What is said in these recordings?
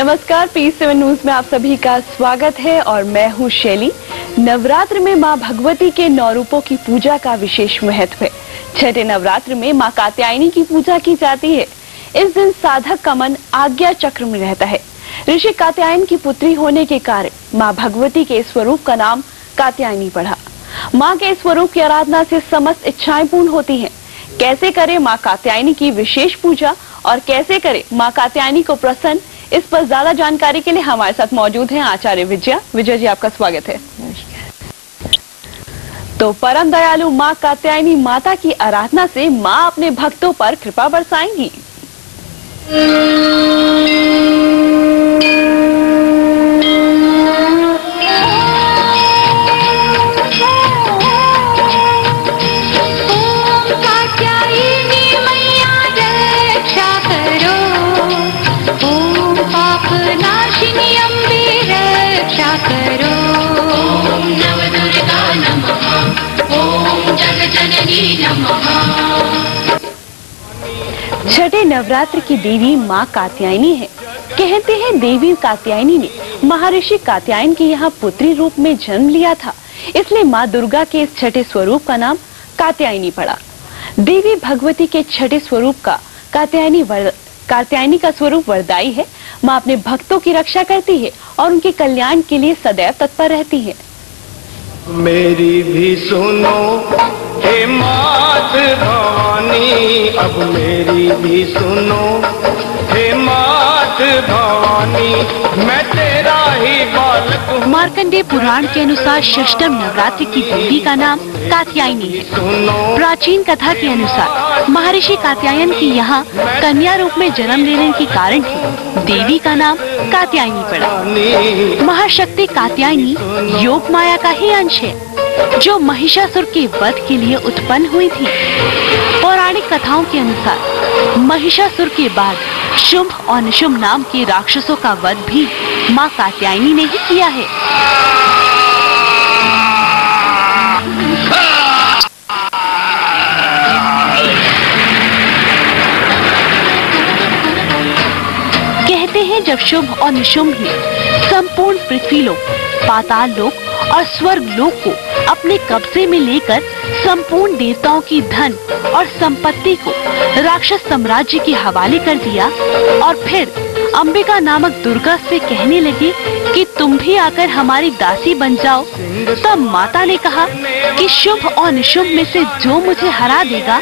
नमस्कार, P7 news में आप सभी का स्वागत है और मैं हूं शैली। नवरात्र में मां भगवती के 9 रूपों की पूजा का विशेष महत्व है। छठे नवरात्र में मां कात्यायनी की पूजा की जाती है। इस दिन साधक का मन आज्ञा चक्र में रहता है। ऋषि कात्यायन की पुत्री होने के कारण मां भगवती के स्वरूप का नाम कात्यायनी पड़ा। मां के स्वरूप की आराधना से समस्त इच्छाएं पूर्ण होती हैं। कैसे करें मां कात्यायनी की विशेष पूजा और कैसे करें मां कात्यायनी को प्रसन्न, इस पर ज्यादा जानकारी के लिए हमारे साथ मौजूद हैं आचार्य विजया। विजय जी, आपका स्वागत है। तो परम दयालु मां कात्यायनी माता की आराधना से मां अपने भक्तों पर कृपा बरसाएंगी। छठे नवरात्र की देवी मां कात्यायनी है। कहते हैं देवी कात्यायनी ने महर्षि कात्यायन के यहाँ पुत्री रूप में जन्म लिया था, इसलिए मां दुर्गा के इस छठे स्वरूप का नाम कात्यायनी पड़ा। देवी भगवती के छठे स्वरूप का कात्यायनी का स्वरूप वरदायी है। मां अपने भक्तों की रक्षा करती है और उनके कल्याण के लिए सदैव तत्पर रहती है। मेरी भी सुनो हे मात भवानी, अब मेरी भी सुनो हे मात भवानी, मैं तेरा ही बालक हूँ। मार्कंडेय पुराण के अनुसार षष्ठम नवरात्रि की देवी का नाम कात्यायनी है। प्राचीन कथा के अनुसार महर्षि कात्यायन की यहाँ कन्या रूप में जन्म लेने के कारण ही देवी का नाम कात्यायनी पड़ा। महाशक्ति कात्यायनी योग माया का ही अंश है, जो महिषासुर के वध के लिए उत्पन्न हुई थी। पौराणिक कथाओं के अनुसार महिषासुर के बाद शुंभ और निशुंभ नाम के राक्षसों का वध भी मां कात्यायनी ने ही किया है। कहते हैं जब शुंभ और निशुंभ ने संपूर्ण पृथ्वी लोक, पाताल लोक और स्वर्ग लोक को अपने कब्जे में लेकर संपूर्ण देवताओं की धन और संपत्ति को राक्षस साम्राज्य के हवाले कर दिया और फिर अंबिका नामक दुर्गा से कहने लगे कि तुम भी आकर हमारी दासी बन जाओ, तब माता ने कहा कि शुंभ और निशुंभ में से जो मुझे हरा देगा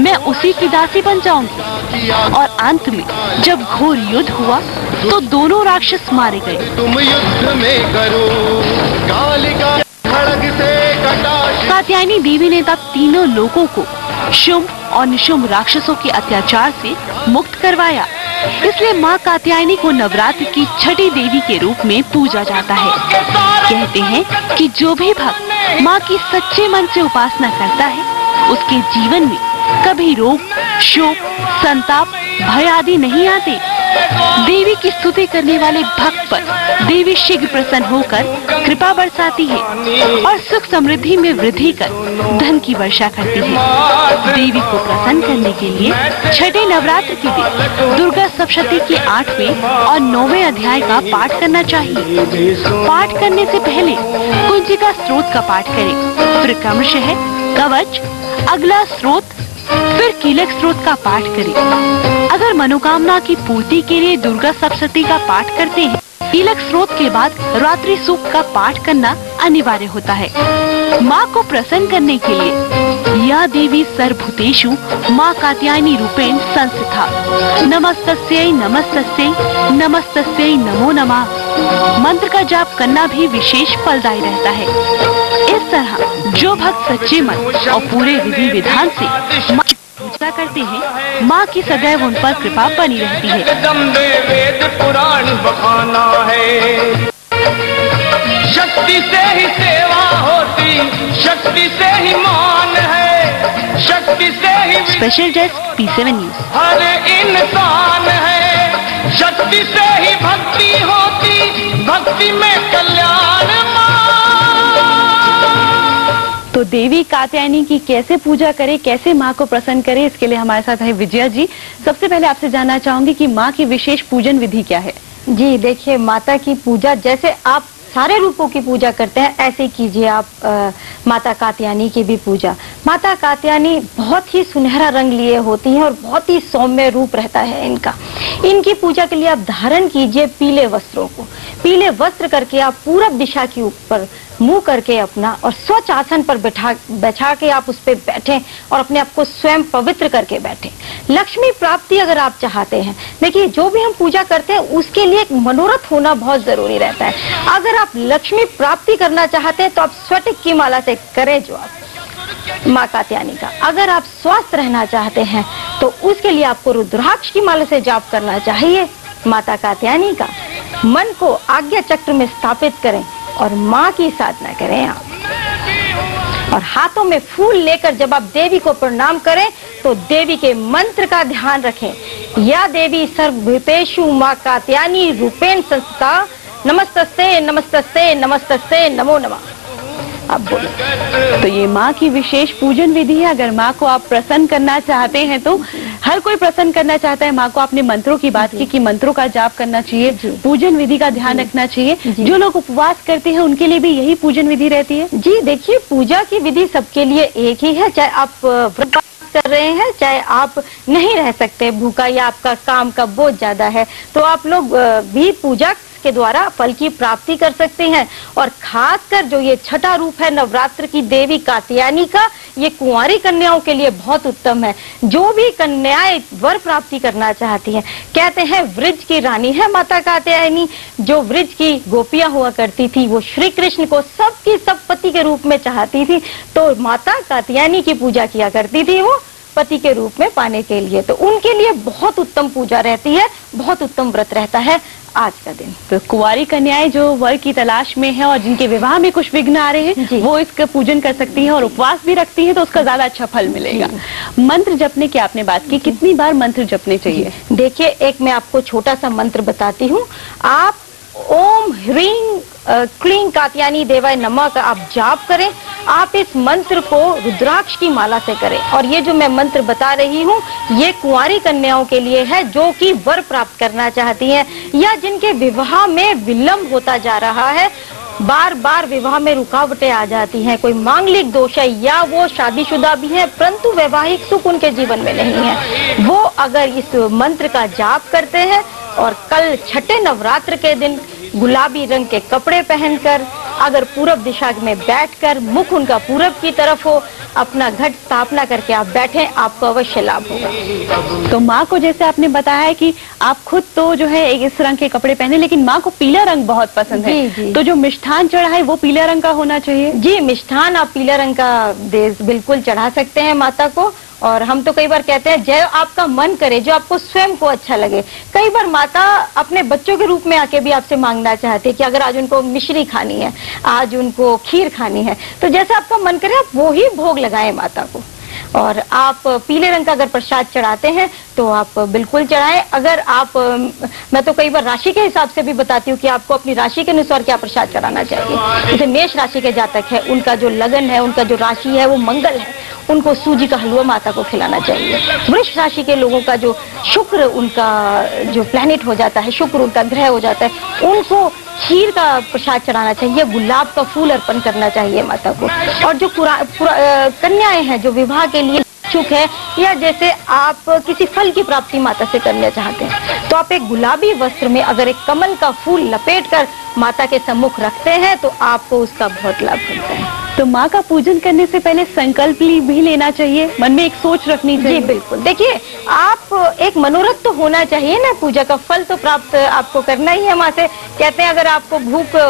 मैं उसी की दासी बन जाऊंगी। और अंत में जब घोर युद्ध हुआ तो दोनों राक्षस मारे गए। तुम युद्ध में करो कालिका खड़ग से कटाश। कात्यायनी देवी ने तब तीनों लोगों को शुंभ और निशुंभ राक्षसों के अत्याचार से मुक्त करवाया। इसलिए मां कात्यायनी को नवरात्र की छठी देवी के रूप में पूजा जाता है। कहते हैं कि जो भी भक्त मां की सच्चे मन से उपासना करता है उसके जीवन में कभी रोग, शोक, संताप, भय आदि नहीं आते। देवी की स्तुति करने वाले भक्त पर देवी शीघ्र प्रसन्न होकर कृपा बरसाती है और सुख समृद्धि में वृद्धि कर धन की वर्षा करती है। देवी को प्रसन्न करने के लिए छठे नवरात्र के दिन दुर्गा सप्तशती के 8वें और 9वें अध्याय का पाठ करना चाहिए। पाठ करने से पहले कुंजिका स्त्रोत का पाठ करें, फिर क्रमशः कवच, अगला स्त्रोत, फिर कीलक स्त्रोत का पाठ करें। अगर मनोकामना की पूर्ति के लिए दुर्गा सप्तशती का पाठ करते हैं, कीलक स्त्रोत के बाद रात्रि सूक्त का पाठ करना अनिवार्य होता है। माँ को प्रसन्न करने के लिए यह देवी सर्वभूतेषु माँ कात्यायनी रूपेण संस्थिता। नमस्तस्यै नमस्तस्यै नमस्तस्यै नमो नमः मंत्र का जाप करना भी विशेष फलदायी रहता है। इस तरह जो भक्त सच्चे मन और पूरे विधि विधान से माँ पूजा करते हैं, माँ की सदैव उन पर कृपा बनी रहती है। वेद पुराण बखाना है, शक्ति से ही सेवा होती, शक्ति से ही मान है, शक्ति से ही स्पेशल डेस्क P7 न्यूज। हर इंसान है, शक्ति से ही भक्ति होती, भक्ति में कल्याण। तो देवी कात्यायनी की कैसे पूजा करें, कैसे माँ को प्रसन्न करें, इसके लिए हमारे साथ है विजया जी। सबसे पहले आपसे जानना चाहूंगी कि माँ की विशेष पूजन विधि क्या है? जी देखिए, माता की पूजा जैसे आप सारे रूपों की पूजा करते हैं, ऐसे कीजिए आप माता कात्यायनी की भी पूजा। माता कात्यायनी बहुत ही सुनहरा रंग लिए होती हैं और बहुत ही सौम्य रूप रहता है इनका। इनकी पूजा के लिए आप धारण कीजिए पीले वस्त्रों को। पीले वस्त्र करके आप पूरब दिशा के ऊपर मुंह करके अपना और स्वच्छ आसन पर बैठा के आप उस पर बैठें और अपने आप को स्वयं पवित्र करके बैठें। लक्ष्मी प्राप्ति अगर आप चाहते हैं, देखिए जो भी हम पूजा करते हैं उसके लिए एक मनोरथ होना बहुत जरूरी रहता है। अगर आप लक्ष्मी प्राप्ति करना चाहते हैं तो आप स्फटिक की माला से करें जो आप माँ कात्यायनी का। अगर आप स्वस्थ रहना चाहते हैं तो उसके लिए आपको रुद्राक्ष की माला से जाप करना चाहिए माता कात्यायनी का। मन को आज्ञा चक्र में स्थापित करें और माँ की साधना करें आप। और हाथों में फूल लेकर जब आप देवी को प्रणाम करें तो देवी के मंत्र का ध्यान रखें। या देवी सर्वभूतेषु माँ कात्यायनी रूपेण संस्थिता, नमस्तस्ते नमस्तस्ते नमस्तस्ते नमो नमः। आप बोलो। तो ये माँ की विशेष पूजन विधि है। अगर माँ को आप प्रसन्न करना चाहते हैं तो हर कोई प्रसन्न करना चाहता है माँ को। आपने मंत्रों की बात की कि मंत्रों का जाप करना चाहिए, पूजन विधि का ध्यान रखना चाहिए। जो लोग उपवास करते हैं उनके लिए भी यही पूजन विधि रहती है? जी देखिए, पूजा की विधि सबके लिए एक ही है। चाहे आप व्रत कर रहे हैं, चाहे आप नहीं रह सकते भूखा या आपका काम का बोझ ज्यादा है, तो आप लोग भी पूजा के द्वारा फल की प्राप्ति कर सकते हैं। और खासकर जो ये छठा रूप है नवरात्र की देवी कात्यायनी का, ये कुंवारी कन्याओं के लिए बहुत उत्तम है। जो भी कन्याएं वर प्राप्ति करना चाहती हैं, कहते हैं वृज की रानी है माता कात्यायनी। जो वृज की गोपियां हुआ करती थी वो श्री कृष्ण को सबकी सब पति के रूप में चाहती थी, तो माता कात्यायनी की पूजा किया करती थी वो पति के रूप में पाने के लिए। तो उनके लिए बहुत उत्तम पूजा रहती है, बहुत उत्तम व्रत रहता है आज का दिन। तो कुंवारी कन्याएं जो वर की तलाश में हैं और जिनके विवाह में कुछ विघ्न आ रहे हैं वो इसका पूजन कर सकती हैं और उपवास भी रखती हैं तो उसका ज्यादा अच्छा फल मिलेगा। मंत्र जपने की आपने बात की, कितनी बार मंत्र जपने चाहिए? देखिए, एक मैं आपको छोटा सा मंत्र बताती हूँ। आप ओम ह्रीं क्लीं कात्यायनी देवाय नमः का आप जाप करें। आप इस मंत्र को रुद्राक्ष की माला से करें। और ये जो मैं मंत्र बता रही हूँ ये कुंवारी कन्याओं के लिए है जो कि वर प्राप्त करना चाहती हैं या जिनके विवाह में विलंब होता जा रहा है, बार बार विवाह में रुकावटें आ जाती हैं, कोई मांगलिक दोष है या वो शादीशुदा भी है परंतु वैवाहिक सुख उनके जीवन में नहीं है, वो अगर इस मंत्र का जाप करते हैं और कल छठे नवरात्र के दिन गुलाबी रंग के कपड़े पहनकर अगर पूरब दिशा में बैठकर मुख उनका पूरब की तरफ हो, अपना घट स्थापना करके आप बैठें, आपको अवश्य लाभ होगा। तो माँ को जैसे आपने बताया है कि आप खुद तो जो है इस रंग के कपड़े पहने, लेकिन माँ को पीला रंग बहुत पसंद है। जी। तो जो मिष्ठान चढ़ा है वो पीला रंग का होना चाहिए? जी, मिष्ठान आप पीला रंग का बिल्कुल चढ़ा सकते हैं माता को। और हम तो कई बार कहते हैं जो आपका मन करे, जो आपको स्वयं को अच्छा लगे। कई बार माता अपने बच्चों के रूप में आके भी आपसे मांगना चाहती है कि अगर आज उनको मिश्री खानी है, आज उनको खीर खानी है, तो जैसा आपका मन करे आप वो ही भोग लगाएं माता को। और आप पीले रंग का अगर प्रसाद चढ़ाते हैं तो आप बिल्कुल चढ़ाएं। अगर आप मैं तो कई बार राशि के हिसाब से भी बताती हूँ कि आपको अपनी राशि के अनुसार क्या प्रसाद चढ़ाना चाहिए। जैसे मेष राशि के जातक है, उनका जो लगन है, उनका जो राशि है वो मंगल है, उनको सूजी का हलवा माता को खिलाना चाहिए। वृष राशि के लोगों का जो शुक्र उनका जो प्लैनेट हो जाता है, शुक्र उनका ग्रह हो जाता है, उनको खीर का प्रसाद चढ़ाना चाहिए, गुलाब का फूल अर्पण करना चाहिए माता को। और जो कन्याएं हैं जो विवाह के लिए इच्छुक है या जैसे आप किसी फल की प्राप्ति माता से करना चाहते हैं तो आप एक गुलाबी वस्त्र में अगर एक कमल का फूल लपेटकर माता के सम्मुख रखते हैं तो आपको उसका बहुत लाभ मिलता है। तो माँ का पूजन करने से पहले संकल्प भी लेना चाहिए, मन में एक सोच रखनी चाहिए? जी बिल्कुल। देखिए, आप एक मनोरथ तो होना चाहिए ना, पूजा का फल तो प्राप्त आपको करना ही है माँ से। कहते हैं अगर आपको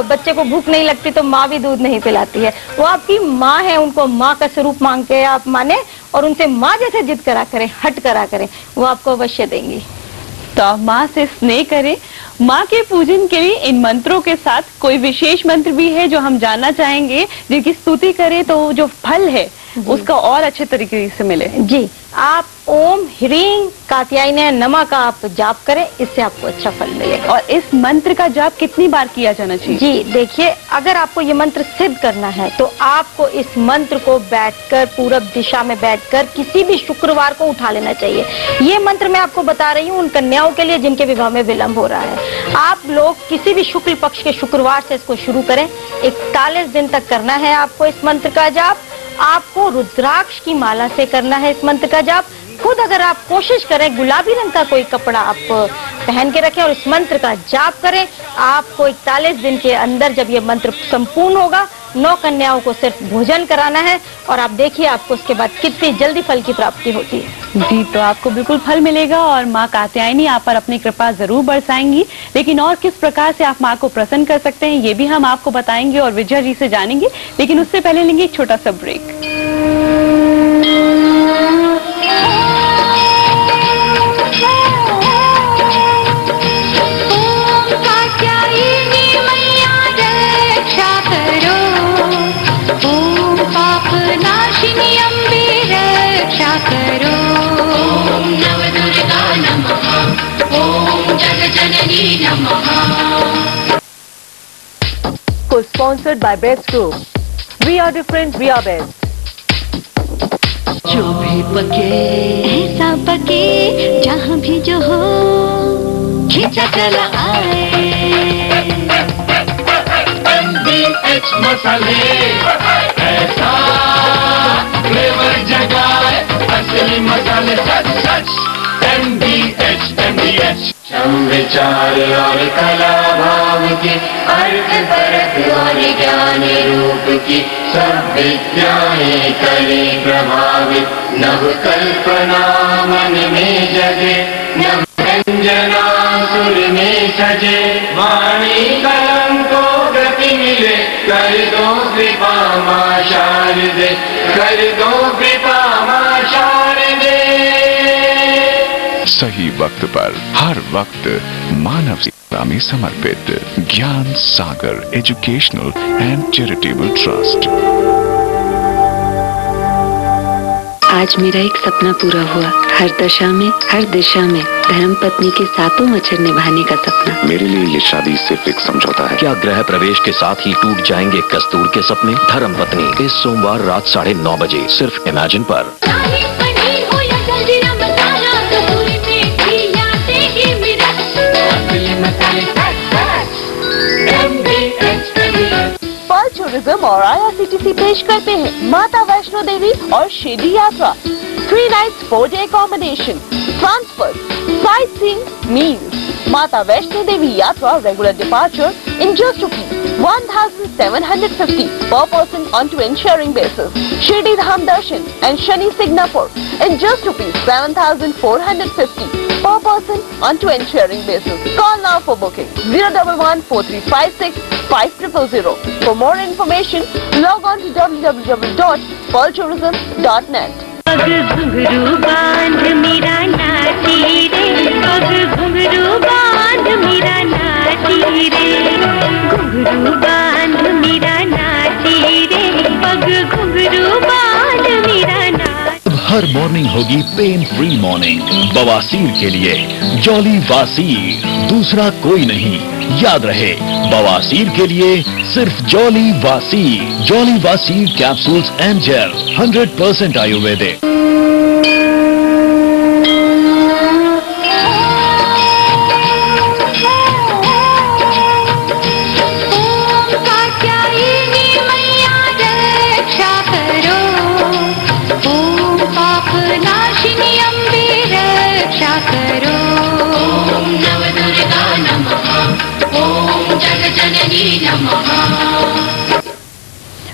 बच्चे को भूख नहीं लगती तो माँ भी दूध नहीं पिलाती है। वो आपकी माँ है, उनको माँ का स्वरूप मांग के आप माने और उनसे माँ जैसे जिद करा करें, हट करा करें, वो आपको अवश्य देंगी। तो आप माँ से स्नेह करें। माँ के पूजन के लिए इन मंत्रों के साथ कोई विशेष मंत्र भी है जो हम जानना चाहेंगे, जिनकी स्तुति करें तो जो फल है उसका और अच्छे तरीके से मिले? जी, आप ओम ह्रीं कात्यायनाय नमः का आप जाप करें, इससे आपको अच्छा फल मिलेगा। और इस मंत्र का जाप कितनी बार किया जाना चाहिए? जी देखिए, अगर आपको ये मंत्र सिद्ध करना है तो आपको इस मंत्र को बैठकर, पूरब दिशा में बैठकर किसी भी शुक्रवार को उठा लेना चाहिए। ये मंत्र मैं आपको बता रही हूँ उन कन्याओं के लिए जिनके विवाह में विलंब हो रहा है। आप लोग किसी भी शुक्ल पक्ष के शुक्रवार से इसको शुरू करें। 41 दिन तक करना है आपको इस मंत्र का जाप। आपको रुद्राक्ष की माला से करना है इस मंत्र का जाप। खुद अगर आप कोशिश करें गुलाबी रंग का कोई कपड़ा आप पहन के रखें और इस मंत्र का जाप करें, आपको 41 दिन के अंदर जब ये मंत्र संपूर्ण होगा, 9 कन्याओं को सिर्फ भोजन कराना है और आप देखिए आपको उसके बाद कितनी जल्दी फल की प्राप्ति होती है। जी, तो आपको बिल्कुल फल मिलेगा और माँ कात्यायनी आप पर अपनी कृपा जरूर बरसाएंगी। लेकिन और किस प्रकार से आप माँ को प्रसन्न कर सकते हैं ये भी हम आपको बताएंगे और विजया जी से जानेंगे, लेकिन उससे पहले लेंगे एक छोटा सा break. Co-sponsored by Best Group. We are different, we are best. जो भी पके ऐसा पके, जहाँ भी जो हो खींचा चला आए। MDH मसाले ऐसा फ्लेवर जगाए, असली मसाले सच सच। MDH विचार और कला भाव की, अर्थ परख और ज्ञान रूप की, सब विद्याएं करे प्रभावित। नव कल्पना मन में जगे, नव व्यंजना सुर में सजे। वाणी कलम को गति मिले, कर दो कृपा मां शारदे, कर दो कृपा मां शारदे। सही वक्त पर हर वक्त मानव सेवा में समर्पित ज्ञान सागर एजुकेशनल एंड चैरिटेबल ट्रस्ट। आज मेरा एक सपना पूरा हुआ। हर दशा में, हर दिशा में धर्म पत्नी के सातों अक्षर निभाने का सपना। मेरे लिए ये शादी सिर्फ एक समझौता है। क्या गृह प्रवेश के साथ ही टूट जाएंगे कस्तूर के सपने? धर्म पत्नी इस सोमवार रात 9:30 बजे सिर्फ इमेजिन पर। पर्ल टूरिज्म और IRCTC पेश करते हैं माता वैष्णो देवी और शिरडी यात्रा। 3 nights 4 day accommodation, transfers, sightseeing, meals। माता वैष्णो देवी यात्रा regular departure in just ₹1,750 per person on twin sharing basis। Shirdi Dham Darshan and Shani Signapur in just ₹7,450 per person on twin sharing basis। Call now for booking 011-4356-5000। For more information, log on to www.pearltourism.net। पग घुंघरू बांध मेरा नाची रे, पग घुंघरू बांध मेरा नाची रे, घुंघरू बांध मेरा नाची रे, पग घुंघरू बांध मेरा नाची। हर मॉर्निंग होगी पेन फ्री मॉर्निंग। बवासीर के लिए जॉली वासीर, दूसरा कोई नहीं। याद रहे, बवासीर के लिए सिर्फ जॉली वासीर। जॉली वासीर capsules and gel 100% Ayurvedic.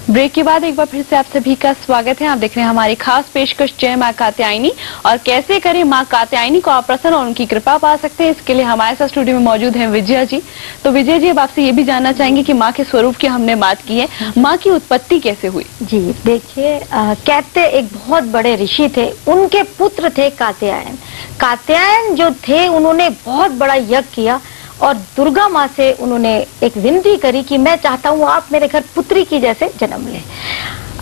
Break के बाद एक बार फिर से आप सभी का स्वागत है। आप देख रहे हैं हमारी खास पेशकश जय मां कात्यायनी, और कैसे करें मां कात्यायनी को आप प्रसन्न और उनकी कृपा पा सकते हैं। इसके लिए हमारे साथ स्टूडियो में मौजूद हैं विजया जी। तो विजया जी, अब आपसे ये भी जानना चाहेंगे कि माँ के स्वरूप की हमने बात की है, माँ की उत्पत्ति कैसे हुई? जी देखिए, कहते एक बहुत बड़े ऋषि थे, उनके पुत्र थे कात्यायन। कात्यायन जो थे उन्होंने बहुत बड़ा यज्ञ किया और दुर्गा माँ से उन्होंने एक विनती करी कि मैं चाहता हूँ आप मेरे घर पुत्री की जैसे जन्म लें।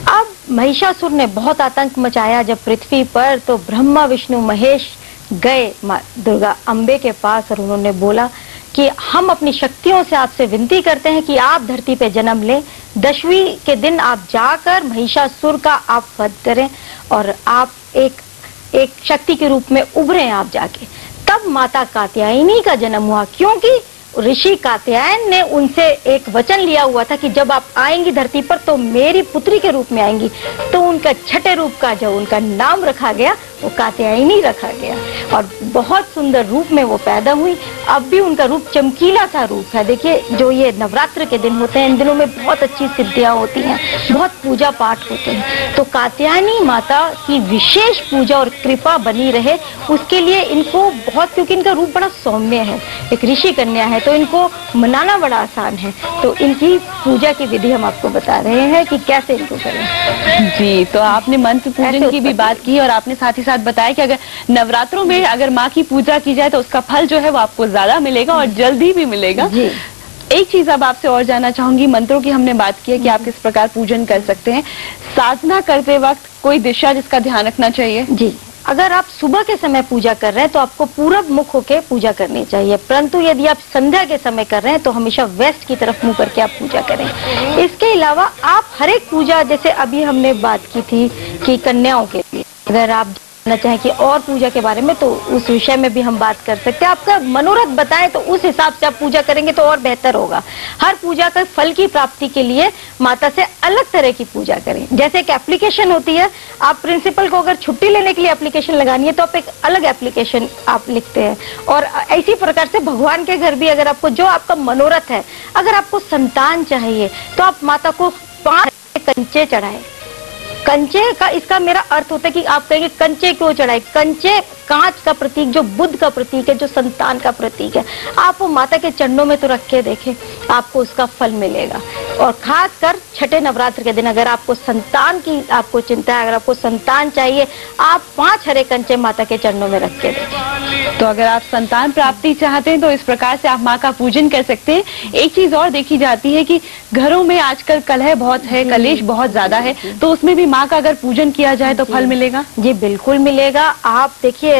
अब महिषासुर ने बहुत आतंक मचाया जब पृथ्वी पर, तो ब्रह्मा विष्णु महेश गए माँ दुर्गा अम्बे के पास और उन्होंने बोला कि हम अपनी शक्तियों से आपसे विनती करते हैं कि आप धरती पे जन्म लें, दशवीं के दिन आप जाकर महिषासुर का आप वध करें और आप एक शक्ति के रूप में उभरें आप जाके। तब माता कात्यायनी का जन्म हुआ, क्योंकि ऋषि कात्यायन ने उनसे एक वचन लिया हुआ था कि जब आप आएंगी धरती पर तो मेरी पुत्री के रूप में आएंगी। तो उनका छठे रूप का जो उनका नाम रखा गया वो कात्यायनी रखा गया और बहुत सुंदर रूप में वो पैदा हुई। अब भी उनका रूप चमकीला सा रूप है। देखिए, जो ये नवरात्र के दिन होते हैं, इन दिनों में बहुत अच्छी सिद्धियां होती हैं, बहुत पूजा पाठ होते हैं। तो कात्यायनी माता की विशेष पूजा और कृपा बनी रहे, उसके लिए इनको बहुत, क्योंकि इनका रूप बड़ा सौम्य है, एक ऋषि कन्या है, तो इनको मनाना बड़ा आसान है। तो इनकी पूजा की विधि हम आपको बता रहे हैं कि कैसे इनको करें। जी, तो आपने मंत्र पूजन की भी बात की और आपने साथ ही साथ बताया कि अगर नवरात्रों में अगर माँ की पूजा की जाए तो उसका फल जो है वो आपको ज्यादा मिलेगा और जल्दी भी मिलेगा। जी। एक चीज अब आपसे और जानना चाहूंगी, मंत्रों की हमने बात की है कि आप किस प्रकार पूजन कर सकते हैं, साधना करते वक्त कोई दिशा जिसका ध्यान रखना चाहिए? जी, अगर आप सुबह के समय पूजा कर रहे हैं तो आपको पूरब मुख होकर पूजा करनी चाहिए, परंतु यदि आप संध्या के समय कर रहे हैं तो हमेशा वेस्ट की तरफ मुंह करके आप पूजा करें। इसके अलावा आप हर एक पूजा, जैसे अभी हमने बात की थी कि कन्याओं के लिए, अगर आप जानना चाहें कि और पूजा के बारे में तो उस विषय में भी हम बात कर सकते हैं। आपका मनोरथ बताएं तो उस हिसाब से आप पूजा करेंगे तो और बेहतर होगा। हर पूजा का फल की प्राप्ति के लिए माता से अलग तरह की पूजा करें। जैसे एक एप्लीकेशन होती है, आप प्रिंसिपल को अगर छुट्टी लेने के लिए एप्लीकेशन लगानी है तो आप एक अलग एप्लीकेशन आप लिखते हैं, और इसी प्रकार से भगवान के घर भी अगर आपको जो आपका मनोरथ है, अगर आपको संतान चाहिए तो आप माता को 5 कंचे चढ़ाएं। कंचे का इसका मेरा अर्थ होता है कि आप कहेंगे कंचे क्यों चढ़ाए? कंचे कांच का प्रतीक, जो बुद्ध का प्रतीक है, जो संतान का प्रतीक है, आप वो माता के चरणों में तो रख के देखें, आपको उसका फल मिलेगा। और खासकर छठे नवरात्र के दिन अगर आपको संतान की आपको चिंता है, अगर आपको संतान चाहिए, आप 5 हरे कंचे माता के चरणों में रख के देखें। तो अगर आप संतान प्राप्ति चाहते हैं तो इस प्रकार से आप माँ का पूजन कर सकते हैं। एक चीज और देखी जाती है कि घरों में आजकल कलह बहुत है, कलेश बहुत ज्यादा है, तो उसमें भी माँ का अगर पूजन किया जाए तो फल मिलेगा? जी बिल्कुल मिलेगा। आप देखिए,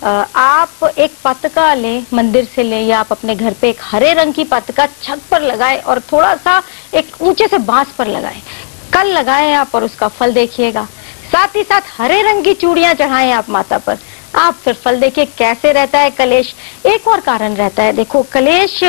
आप एक पताका लें, मंदिर से लें, या आप अपने घर पे एक हरे रंग की पताका छत पर लगाएं और थोड़ा सा एक ऊंचे से बांस पर लगाएं। कल लगाएं आप और उसका फल देखिएगा। साथ ही साथ हरे रंग की चूड़ियां चढ़ाएं आप माता पर, आप फिर फल देखिए कैसे रहता है। कलेश एक और कारण रहता है। देखो, कलेश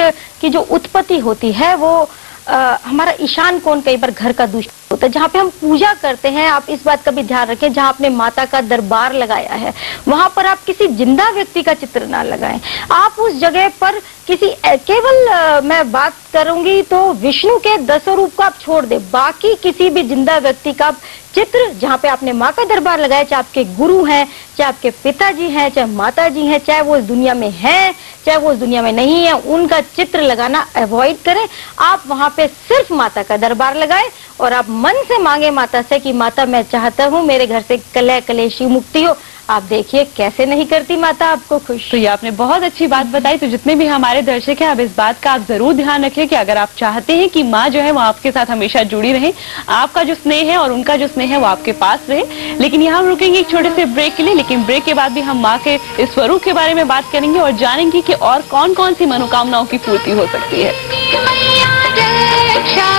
की जो उत्पत्ति होती है वो हमारा ईशान कोण कई बार घर का दूषित होता है, जहाँ पे हम पूजा करते हैं। आप इस बात का भी ध्यान रखें, जहाँ आपने माता का दरबार लगाया है वहां पर आप किसी जिंदा व्यक्ति का चित्र ना लगाएं। आप उस जगह पर किसी केवल मैं बात करूंगी तो विष्णु के 10 रूप को आप छोड़ दे, बाकी किसी भी जिंदा व्यक्ति का चित्र जहाँ पे आपने माँ का दरबार लगाया, चाहे आपके गुरु हैं, चाहे आपके पिताजी हैं, चाहे माता जी हैं, चाहे वो इस दुनिया में हैं, चाहे वो इस दुनिया में नहीं है, उनका चित्र लगाना अवॉइड करें। आप वहाँ पे सिर्फ माता का दरबार लगाएं और आप मन से मांगे माता से कि माता मैं चाहता हूँ मेरे घर से कलह कलेशी मुक्ति हो। आप देखिए कैसे नहीं करती माता आपको खुश। तो ये आपने बहुत अच्छी बात बताई। तो जितने भी हमारे दर्शक हैं, अब इस बात का आप जरूर ध्यान रखें कि अगर आप चाहते हैं कि माँ जो है वो आपके साथ हमेशा जुड़ी रहे, आपका जो स्नेह है और उनका जो स्नेह है वो आपके पास रहे। लेकिन यहाँ हम रुकेंगे एक छोटे से ब्रेक के लिए, लेकिन ब्रेक के बाद भी हम माँ के इस स्वरूप के बारे में बात करेंगे और जानेंगे कि और कौन कौन सी मनोकामनाओं की पूर्ति हो सकती है। रक्षा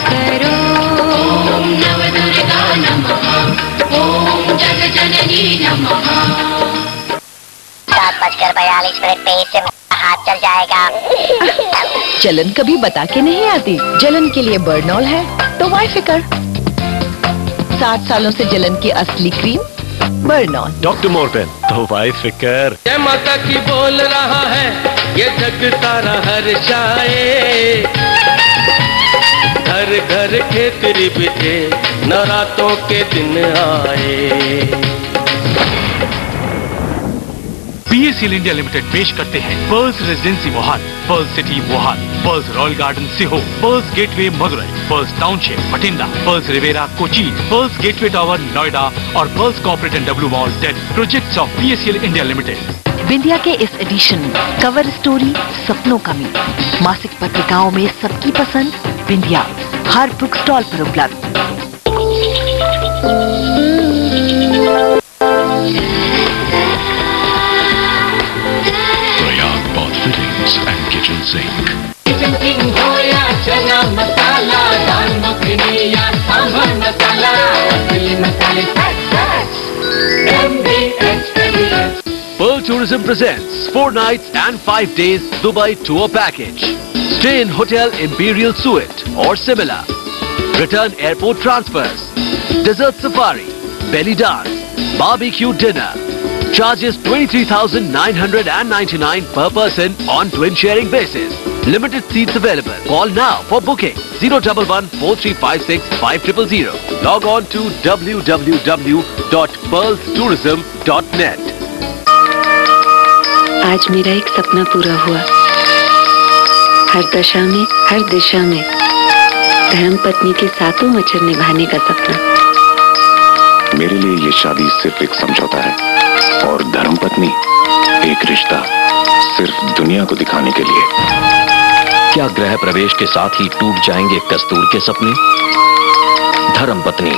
करो, ओम नवदुर्गा नमः, ओम जगजननी नमः। 7:42 पे इससे हाथ चल जाएगा। जलन कभी बता के नहीं आती। जलन के लिए बर्नॉल है तो वाई फिकर। 60 सालों से जलन की असली क्रीम बर्नॉल। डॉक्टर मोर्टन तो वाई फिकर। जय माता की बोल रहा है, ये जग तारा हर्षाए। घर घर खेतरी बिछे, नवरातों के दिन आए। PSL इंडिया लिमिटेड पेश करते हैं पर्ल्स रेजिडेंसी वोहान, पर्ल्स सिटी वोहान, Pearls Royal Garden Sehore, Pearls Gateway Madurai, Pearls Township Bathinda, Pearls Riviera Kochi, Pearls Gateway Tower Noida और Pearls Corporate and W Mall Delhi. Projects of PSL India Limited. Bindiya के इस एडिशन में कवर स्टोरी सपनों का मीत, मासिक पत्रिकाओं में सबकी पसंद बिंदिया हर बुक स्टॉल पर उपलब्ध। Prayag pot fittings and kitchen sink. Kitchen king हो या चना मसाला, दाल मखनी या सांभर मसाला, असली मसाले Pearl Tourism presents 4 nights and 5 days Dubai tour package. Stay in Hotel Imperial Suite or similar. Return airport transfers. Desert safari, belly dance, barbecue dinner. Charges 23,999 per person on twin sharing basis. Limited seats available. Call now for booking 011-4356-5000. Log on to www.pearlstourism.net. आज मेरा एक सपना पूरा हुआ। हर दशा में, हर दिशा में धर्म पत्नी के सातों वचन निभाने का सपना। मेरे लिए ये शादी सिर्फ एक समझौता है और धर्म पत्नी एक रिश्ता सिर्फ दुनिया को दिखाने के लिए। क्या गृह प्रवेश के साथ ही टूट जाएंगे कस्तूर के सपने? धर्म पत्नी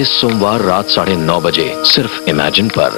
इस सोमवार रात 9:30 बजे सिर्फ इमेजिन पर।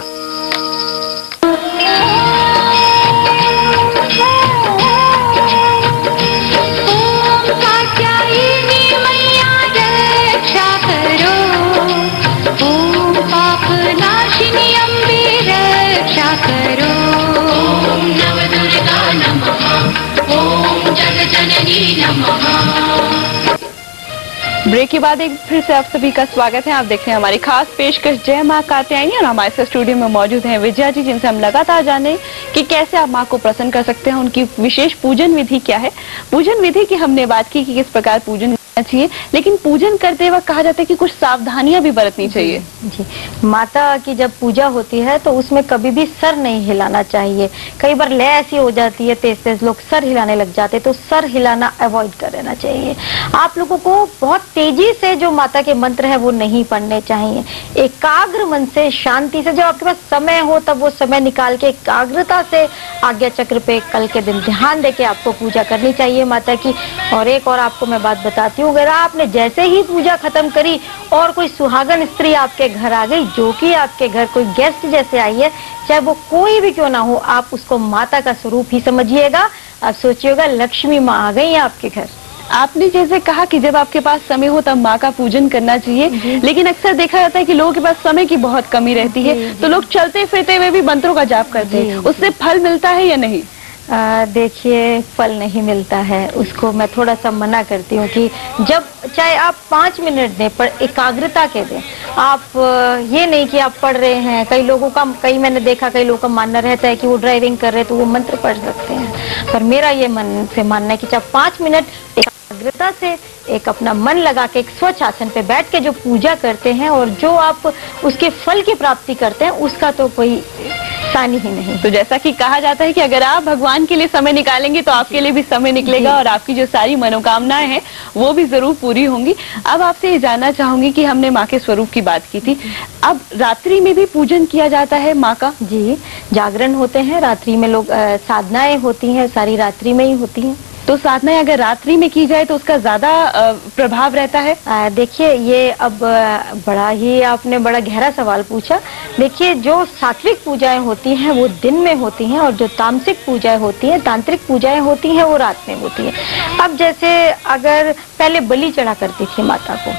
ब्रेक के बाद एक फिर से आप सभी का स्वागत है। आप देख रहे हैं हमारी खास पेशकश जय मां कात्यायनी और हमारे साथ स्टूडियो में मौजूद हैं विजया जी, जिनसे हम लगातार जाने कि कैसे आप मां को प्रसन्न कर सकते हैं, उनकी विशेष पूजन विधि क्या है। पूजन विधि की हमने बात की कि किस प्रकार पूजन करना चाहिए, लेकिन पूजन करते वक्त कहा जाता है कि कुछ सावधानियां भी बरतनी चाहिए। जी, माता की जब पूजा होती है तो उसमें कभी भी सर नहीं हिलाना चाहिए। कई बार लय ऐसी हो जाती है, तेज तेज लोग सर हिलाने लग जाते हैं, तो सर हिलाना अवॉइड कर लेना चाहिए। आप लोगों को बहुत तेजी से जो माता के मंत्र है वो नहीं पढ़ने चाहिए। एकाग्र मन से, शांति से, जब आपके पास समय हो तब वो समय निकाल के एकाग्रता से आज्ञा चक्र पे कल के दिन ध्यान देके आपको पूजा करनी चाहिए माता की। और एक और आपको मैं बात बताती हूँ, अगर आपने जैसे ही पूजा खत्म करी और कोई सुहागन स्त्री आपके घर आ गई, जो कि आपके घर कोई गेस्ट जैसे आई है, चाहे वो कोई भी क्यों ना हो, आप उसको माता का स्वरूप ही समझिएगा। आप सोचिएगा लक्ष्मी माँ आ गई है आपके घर। आपने जैसे कहा कि जब आपके पास समय हो तब माँ का पूजन करना चाहिए, लेकिन अक्सर देखा जाता है कि लोगों के पास समय की बहुत कमी रहती है, तो लोग चलते फिरते हुए भी मंत्रों का जाप करते हैं, उससे फल मिलता है या नहीं? देखिए, फल नहीं मिलता है, उसको मैं थोड़ा सा मना करती हूँ कि जब चाहे आप 5 मिनट दें पर एकाग्रता के दें। आप ये नहीं कि आप पढ़ रहे हैं, मैंने देखा कई लोगों का मानना रहता है कि वो ड्राइविंग कर रहे हैं तो वो मंत्र पढ़ सकते हैं, पर मेरा ये मन से मानना है कि जब 5 मिनट एकाग्रता से एक अपना मन लगा के एक स्वच्छ आसन पे बैठ के जो पूजा करते हैं और जो आप उसके फल की प्राप्ति करते हैं, उसका तो कोई सानी ही नहीं। तो जैसा कि कहा जाता है कि अगर आप भगवान के लिए समय निकालेंगे तो आपके लिए भी समय निकलेगा और आपकी जो सारी मनोकामनाएं हैं वो भी जरूर पूरी होंगी। अब आपसे ये जानना चाहूंगी कि हमने माँ के स्वरूप की बात की थी, अब रात्रि में भी पूजन किया जाता है माँ का? जी, जागरण होते हैं रात्रि में, लोग साधनाएं होती हैं सारी रात्रि में ही होती हैं। तो साधनाएं अगर रात्रि में की जाए तो उसका ज्यादा प्रभाव रहता है? देखिए, ये अब बड़ा ही आपने बड़ा गहरा सवाल पूछा। देखिए, जो सात्विक पूजाएं होती हैं वो दिन में होती हैं और जो तामसिक पूजाएं होती हैं, तांत्रिक पूजाएं होती हैं, वो रात में होती हैं। अब जैसे अगर पहले बलि चढ़ा करती थी माता को,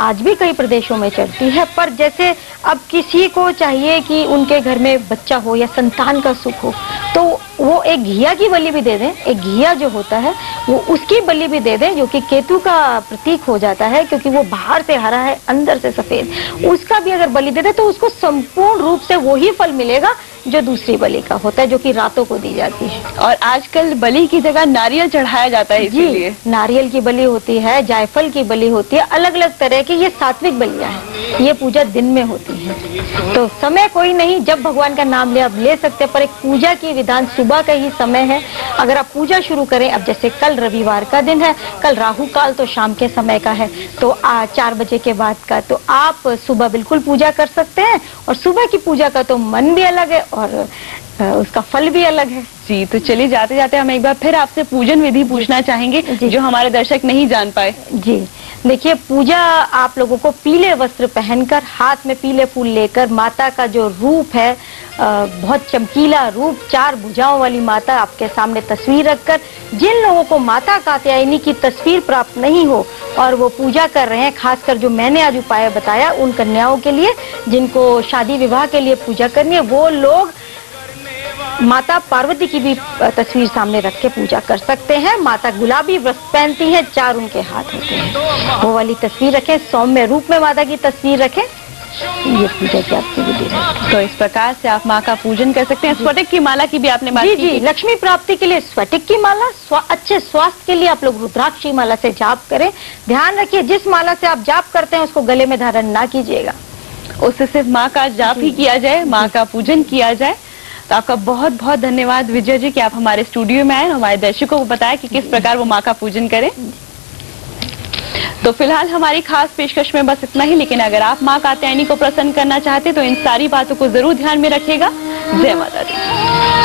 आज भी कई प्रदेशों में चढ़ती है, पर जैसे अब किसी को चाहिए कि उनके घर में बच्चा हो या संतान का सुख हो, तो वो एक घिया की बलि भी दे दें। एक घिया जो होता है वो उसकी बलि भी दे दें, जो कि केतु का प्रतीक हो जाता है, क्योंकि वो बाहर से हरा है अंदर से सफेद। उसका भी अगर बलि दे दे तो उसको संपूर्ण रूप से वही फल मिलेगा जो दूसरी बलि का होता है, जो कि रातों को दी जाती है। और आजकल बलि की जगह नारियल चढ़ाया जाता है, इसीलिए नारियल की बलि होती है, जायफल की बलि होती है, अलग अलग तरह की ये सात्विक बलियां हैं। ये पूजा दिन में होती है, तो समय कोई नहीं, जब भगवान का नाम ले आप ले सकते हैं, पर एक पूजा की विधान सुबह का ही समय है। अगर आप पूजा शुरू करें, अब जैसे कल रविवार का दिन है, कल राहु काल तो शाम के समय का है, तो 4 बजे के बाद का, तो आप सुबह बिल्कुल पूजा कर सकते हैं। और सुबह की पूजा का तो मन भी अलग है और उसका फल भी अलग है। जी, तो चलिए जाते जाते हम एक बार फिर आपसे पूजन विधि पूछना चाहेंगे जो हमारे दर्शक नहीं जान पाए। जी देखिए, पूजा आप लोगों को पीले वस्त्र पहनकर, हाथ में पीले फूल लेकर, माता का जो रूप है बहुत चमकीला रूप, 4 भुजाओं वाली माता आपके सामने तस्वीर रखकर, जिन लोगों को माता कात्यायनी की तस्वीर प्राप्त नहीं हो और वो पूजा कर रहे हैं, खासकर जो मैंने आज उपाय बताया उन कन्याओं के लिए जिनको शादी विवाह के लिए पूजा करनी है, वो लोग माता पार्वती की भी तस्वीर सामने रख के पूजा कर सकते हैं। माता गुलाबी वस्त्र पहनती हैं, 4 उनके हाथ होते हैं, वो वाली तस्वीर रखें। सौम्य रूप में माता की तस्वीर रखें। ये पूजा की आपकी विधि है। तो इस प्रकार से आप माँ का पूजन कर सकते हैं। स्फटिक की माला की भी आपने बात की। जी, लक्ष्मी प्राप्ति के लिए स्फटिक की माला, अच्छे स्वास्थ्य के लिए आप लोग रुद्राक्ष की माला से जाप करें। ध्यान रखिए, जिस माला से आप जाप करते हैं उसको गले में धारण ना कीजिएगा, उससे सिर्फ माँ का जाप ही किया जाए, माँ का पूजन किया जाए। तो आपका बहुत बहुत धन्यवाद विजय जी कि आप हमारे स्टूडियो में आए, हमारे दर्शकों को बताया कि किस प्रकार वो माँ का पूजन करें। तो फिलहाल हमारी खास पेशकश में बस इतना ही, लेकिन अगर आप माँ कात्यायनी को प्रसन्न करना चाहते तो इन सारी बातों को जरूर ध्यान में रखिएगा। जय माता दी।